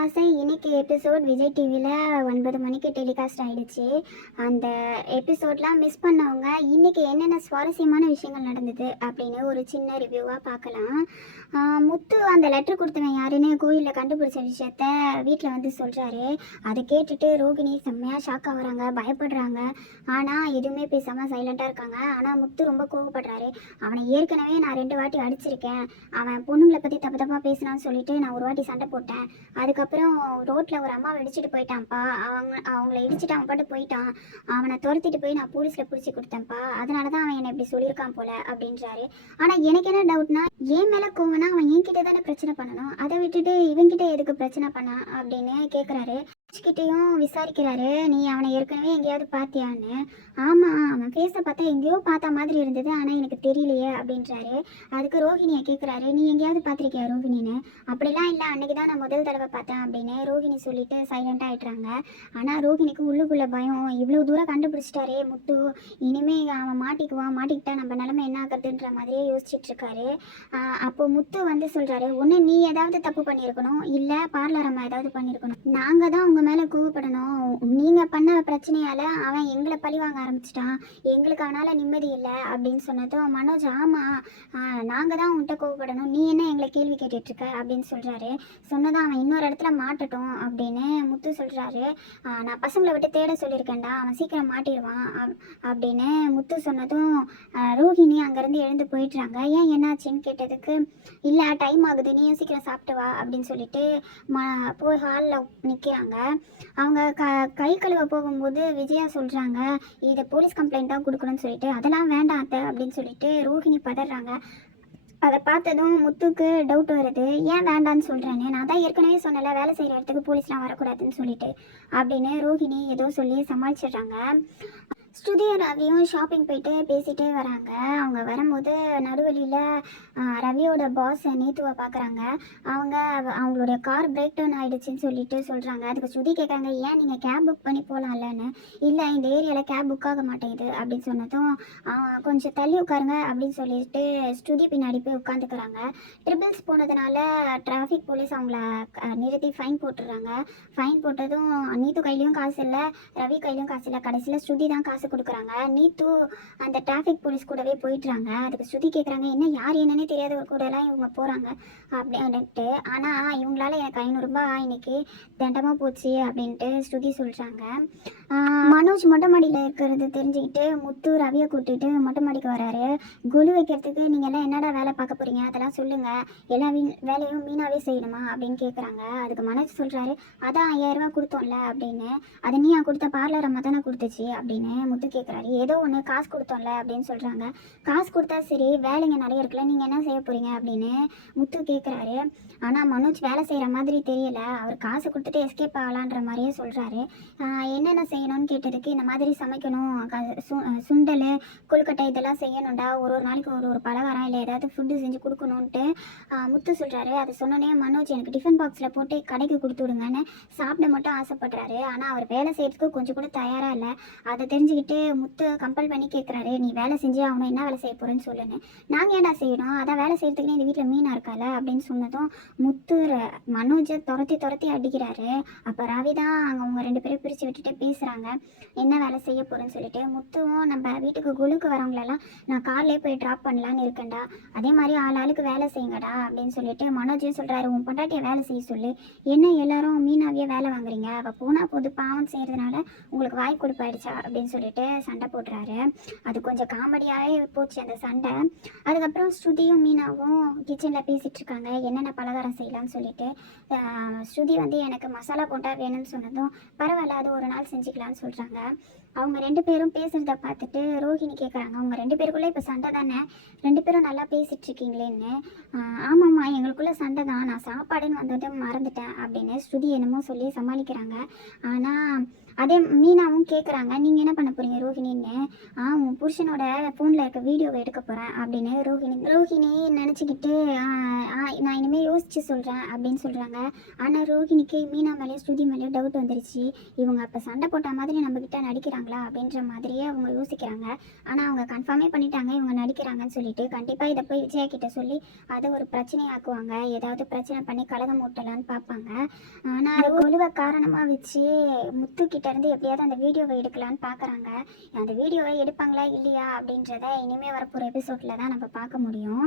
ஆசை இன்னைக்கு எபிசோட் விஜய் டிவியில் 9 மணிக்கு டெலிகாஸ்ட் ஆகிடுச்சு. அந்த எபிசோட்லாம் மிஸ் பண்ணவங்க இன்றைக்கி என்னென்ன சுவாரஸ்யமான விஷயங்கள் நடந்தது அப்படின்னு ஒரு சின்ன ரிவ்யூவாக பார்க்கலாம். முத்து அந்த லெட்டர் கொடுத்தவன் யாருன்னு கோயிலில் கண்டுபிடிச்ச விஷயத்த வீட்டில் வந்து சொல்கிறாரு. அதை கேட்டுட்டு ரோகிணி செம்மையாக ஷாக் ஆகுறாங்க, பயப்படுறாங்க. ஆனால் எதுவுமே பேசாமல் சைலண்ட்டாக இருக்காங்க. ஆனால் முத்து ரொம்ப கோவப்படுறாரு. அவனை ஏற்கனவே நான் 2 வாட்டி அடிச்சிருக்கேன், அவன் பொண்ணுங்களை பற்றி தப்பு தப்பாக பேசினான்னு சொல்லிட்டு நான் ஒரு வாட்டி சண்டை போட்டேன். அதுக்கப்புறம் ரோட்டில் ஒரு அம்மாவை இடிச்சிட்டு போயிட்டான்ப்பா, அவங்கள இடிச்சிட்டு அவன் பாட்டு போயிட்டான். அவனை துரத்திட்டு போய் நான் போலீஸில் பிடிச்சி கொடுத்தேன்ப்பா, அதனால தான் அவன் என்னை இப்படி சொல்லியிருக்கான் போல அப்படின்றாரு. ஆனால் எனக்கு என்ன டவுட்னா, ஏன் மேலே கோவனா அவன் என்கிட்ட தானே பிரச்சனை பண்ணணும், அதை விட்டுட்டு இவங்கிட்ட எதுக்கு பிரச்சனை பண்ணான் அப்படின்னு கேட்குறாரு. கிட்டையும் விசாரிக்கிறாரு, நீ அவனை ஏற்கனவே எங்கேயாவது பார்த்தியான்னு. ஆமாம், அவன் ஃபேஸை பார்த்தா எங்கேயோ பார்த்த மாதிரி இருந்தது, ஆனால் எனக்கு தெரியலையே அப்படின்றாரு. அதுக்கு ரோஹிணியை கேட்குறாரு, நீ எங்கேயாவது பார்த்துருக்கியா ரோஹிணின்னு. அப்படிலாம் இல்லை, அன்றைக்கி தான் நான் முதல் தடவை பார்த்தேன் அப்படின்னு ரோஹிணி சொல்லிட்டு சைலண்டாக ஆகிட்றாங்க. ஆனால் ரோஹிணிக்கு உள்ளுக்குள்ளே பயம், இவ்வளோ தூரம் கண்டுபிடிச்சிட்டாரே முத்து, இனிமேல் அவன் மாட்டிக்கிட்டா நம்ம நிலமை என்ன ஆகுறதுன்ற மாதிரியே யோசிச்சுட்டு இருக்காரு. அப்போது முத்து வந்து சொல்கிறாரு, ஒன்று நீ ஏதாவது தப்பு பண்ணியிருக்கணும், இல்லை பார்லர் அம்மா ஏதாவது பண்ணியிருக்கணும், நாங்கள் தான் உங்கள் மேலே கோவப்படணும். நீங்கள் பண்ண பிரச்சனையால் அவன் எங்களை பழி வாங்க ஆரம்பிச்சிட்டான், எங்களுக்கு அவனால் நிம்மதி இல்லை அப்படின்னு சொன்னதும் மனோஜ், ஆமாம் நாங்கள் தான் உன்கிட்ட கோவப்படணும், நீ என்ன எங்களை கேள்வி கேட்டுட்ருக்க அப்படின்னு சொல்கிறாரு. சொன்னதான் அவன் இன்னொரு இடத்துல மாட்டட்டும் அப்படின்னு முத்து சொல்கிறாரு. நான் பசங்களை விட்டு தேட சொல்லியிருக்கேன்டா, அவன் சீக்கிரம் மாட்டிடுவான் அப்படின்னு முத்து சொன்னதும் ரோஹிணி அங்கேருந்து எழுந்து போயிடுறாங்க. ஏன் என்னாச்சுன்னு கேட்டதுக்கு, இல்லை டைம் ஆகுது, நீயும் சீக்கிரம் சாப்பிட்டு வா அப்படின்னு சொல்லிட்டு போய் ஹாலில் நிற்கிறாங்க. அவங்க கை கழுவ போகும்போது விஜயா சொல்கிறாங்க, இதை போலீஸ் கம்ப்ளைண்ட்டாக கொடுக்கணும்னு சொல்லிட்டு. அதெல்லாம் வேண்டாம் அத்தை அப்படின்னு சொல்லிட்டு ரோஹிணி பதறாங்க. அதை பார்த்ததும் முத்துக்கு டவுட் வருது, ஏன் வேண்டான்னு சொல்கிறேன்னு, நான் தான் ஏற்கனவே சொன்னல வேலை செய்கிற இடத்துக்கு போலீஸ்லாம் வரக்கூடாதுன்னு சொல்லிட்டு அப்படின்னு ரோஹிணி ஏதோ சொல்லி சமாளிச்சிடுறாங்க. ஸ்ருதியும் ரவியும் ஷாப்பிங் போயிட்டு பேசிகிட்டே வராங்க. அவங்க வரும்போது நடுவழியில் ரவியோட பாஸ் நீத்துவை பார்க்குறாங்க. அவங்களுடைய கார் பிரேக் டவுன் ஆகிடுச்சின்னு சொல்கிறாங்க. அதுக்கு ஸ்ருதி கேட்குறாங்க, ஏன் நீங்கள் கேப் புக் பண்ணி போகலாம்லன்னு. இல்லை, இந்த ஏரியாவில் கேப் புக் ஆக மாட்டேங்குது அப்படின்னு சொன்னதும் கொஞ்சம் தள்ளி உட்காருங்க அப்படின்னு சொல்லிட்டு ஸ்ருதி பின்னாடி போய் உட்காந்துக்கிறாங்க. ட்ரிபிள்ஸ் போனதுனால டிராஃபிக் போலீஸ் அவங்கள நிறுத்தி ஃபைன் போட்டுடுறாங்க. ஃபைன் போட்டதும் நீத்து கையிலையும் காசு இல்லை, ரவி கையிலையும் காசு இல்லை. கடைசியில் ஸ்ருதி தான் காசு கொடுக்குறாங்க. நீத்து அந்த டிராஃபிக் போலீஸ் கூடவே போயிட்டுறாங்க. அதுக்கு ஸ்ருதி கேட்குறாங்க, என்ன யார் என்னன்னே தெரியாத ஒரு கூடலாம் இவங்க போகிறாங்க அப்படின்ட்டு. ஆனால் இவங்களால எனக்கு 500 ரூபாய் இன்னைக்கு தண்டமாக போச்சு அப்படின்ட்டு ஸ்ருதி சொல்கிறாங்க. மனோஜ் மொட்டை மாடியில் இருக்கிறது தெரிஞ்சுக்கிட்டு முத்து ரவியை கூட்டிகிட்டு மொட்டை மாடிக்கு வராரு. கொலு வைக்கிறதுக்கு நீங்கள் எல்லாம் என்னடா வேலை பார்க்க போகிறீங்க, அதெல்லாம் சொல்லுங்கள், எல்லா வேலையும் மீனாவே செய்யணுமா அப்படின்னு கேட்குறாங்க. அதுக்கு மனோஜ் சொல்கிறாரு, அதான் 5000 ரூபா கொடுத்தோம்ல அப்படின்னு. அதை நீ கொடுத்த பார்லர் அம்மா தானே கொடுத்துச்சு அப்படின்னு முத்து கேட்குறாரு. ஏதோ ஒன்று காசு கொடுத்தோம்ல அப்படின்னு சொல்கிறாங்க. காசு கொடுத்தா சரி, வேலைங்க நிறைய இருக்குல்ல, நீங்கள் என்ன செய்ய போகிறீங்க அப்படின்னு முத்து கேட்குறாரு. ஆனால் மனோஜ் வேலை செய்கிற மாதிரி தெரியல, அவர் காசு கொடுத்துட்டு எஸ்கேப் ஆகலான்ற மாதிரியே சொல்கிறாரு. என்னென்ன செய்யணும்னு கேட்டதுக்கு, இந்த மாதிரி சமைக்கணும், சுண்டல் கொழுக்கட்டை இதெல்லாம் செய்யணும்டா, ஒரு நாளைக்கு ஒரு பலகாரம் இல்லை ஏதாவது ஃபுட்டு செஞ்சு கொடுக்கணுன்ட்டு முத்து சொல்கிறாரு. அதை சொன்னோன்னே மனோஜ், எனக்கு டிஃபன் பாக்ஸில் போட்டு கடைக்கு கொடுத்து விடுங்கன்னு சாப்பிட மட்டும் ஆசைப்படுறாரு. ஆனால் அவர் வேலை செய்கிறதுக்கு கொஞ்சம் கூட தயாராக இல்லை. அதை தெரிஞ்சுக்கிட்டு முத்து கம்பல் பண்ணி கேட்குறாரு, நீ வேலை செஞ்சு அவனை என்ன வேலை செய்ய போகிறேன்னு சொல்லுன்னு. நாங்கள் ஏன்டா செய்யணும், அதான் வேலை செய்கிறதுக்குன்னு இந்த வீட்டில் மீனா இருக்கால அப்படின்னு சொன்னதும் முத்து மனோஜை துரத்தி அடிக்கிறாரு. அப்போ ரவி தான் அவங்க 2 பேரும் பிரித்து விட்டுட்டு பேசுகிறாங்க, என்ன வேலை செய்ய போகிறேன்னு சொல்லிட்டு. முத்துவும், நம்ம வீட்டுக்கு குழுக்கு வரவங்களெல்லாம் நான் கார்லேயே போய் ட்ராப் பண்ணலான்னு இருக்கேன்டா, அதே மாதிரி ஆளுக்கு வேலை செய்யுங்கடா அப்படின்னு சொல்லிட்டு மனோஜையும் சொல்கிறாரு, உன் பொண்டாட்டியை வேலை செய்ய சொல்லு, என்ன எல்லாரும் மீனாவையே வேலை வாங்குறீங்க, அவள் போனால் போது பாவம் செய்கிறதுனால உங்களுக்கு வாய் கொடுப்பாயிடுச்சா அப்படின்னு சொல்லிட்டு சண்டை போடுறாரு. அது கொஞ்சம் காமெடியாகவே போச்சு அந்த சண்டை. அதுக்கப்புறம் ஸ்ருதியும் மீனாவும் கிச்சனில் பேசிகிட்டு இருக்காங்க, என்னென்ன பலகாரம் செய்யலாம்னு சொல்லிட்டு. ஸ்ருதி வந்து எனக்கு மசாலா போட்டா வேணும்னு சொன்னதும், பரவாயில்ல அது ஒரு நாள் செஞ்சுக்கலான்னு சொல்கிறாங்க. அவங்க 2 பேரும் பேசுகிறத பார்த்துட்டு ரோஹிணி கேட்குறாங்க, அவங்க 2 பேருக்குள்ளே இப்போ சண்டை தானே, 2 பேரும் நல்லா பேசிகிட்டு இருக்கீங்களேன்னு. ஆமாம்மா எங்களுக்குள்ளே சண்டை தான், நான் சாப்பாடுன்னு வந்தது மறந்துட்டேன் அப்படின்னு ஸ்ருதி என்னமோ சொல்லி சமாளிக்கிறாங்க. ஆனால் அதே மீனாவும் கேட்குறாங்க, நீங்கள் என்ன பண்ண போகிறீங்க ரோஹிணின்னு. உன் புருஷனோட ஃபோனில் இருக்க வீடியோவை எடுக்க போகிறேன் அப்படின்னு ரோஹிணி நினச்சிக்கிட்டு நான் இனிமேல் யோசித்து சொல்கிறேன் அப்படின்னு சொல்கிறாங்க. ஆனால் ரோஹிணிக்கு மீனா மேலேயும் ஸ்ருதி மேலேயும் டவுட் வந்துருச்சு. இவங்க அப்போ சண்டை போட்ட மாதிரி நம்மக்கிட்ட நடிக்கிறாங்க, நடிக்கிறாங்களா அப்படின்ற மாதிரியே அவங்க யோசிக்கிறாங்க. ஆனால் அவங்க கன்ஃபார்மே பண்ணிட்டாங்க இவங்க நடிக்கிறாங்கன்னு சொல்லிட்டு. கண்டிப்பாக இதை போய் விஜயா கிட்ட சொல்லி அதை ஒரு பிரச்சனையாக்குவாங்க. ஏதாவது பிரச்சனை பண்ணி கலகம் மூட்டலான்னு பார்ப்பாங்க. ஆனால் அந்த கொலுவை காரணமாக வச்சு முத்துக்கிட்ட இருந்து எப்படியாவது அந்த வீடியோவை எடுக்கலான்னு பார்க்குறாங்க. அந்த வீடியோவை எடுப்பாங்களா இல்லையா அப்படின்றத இனிமேல் வரப்போகிற எபிசோடில் தான் நம்ம பார்க்க முடியும்.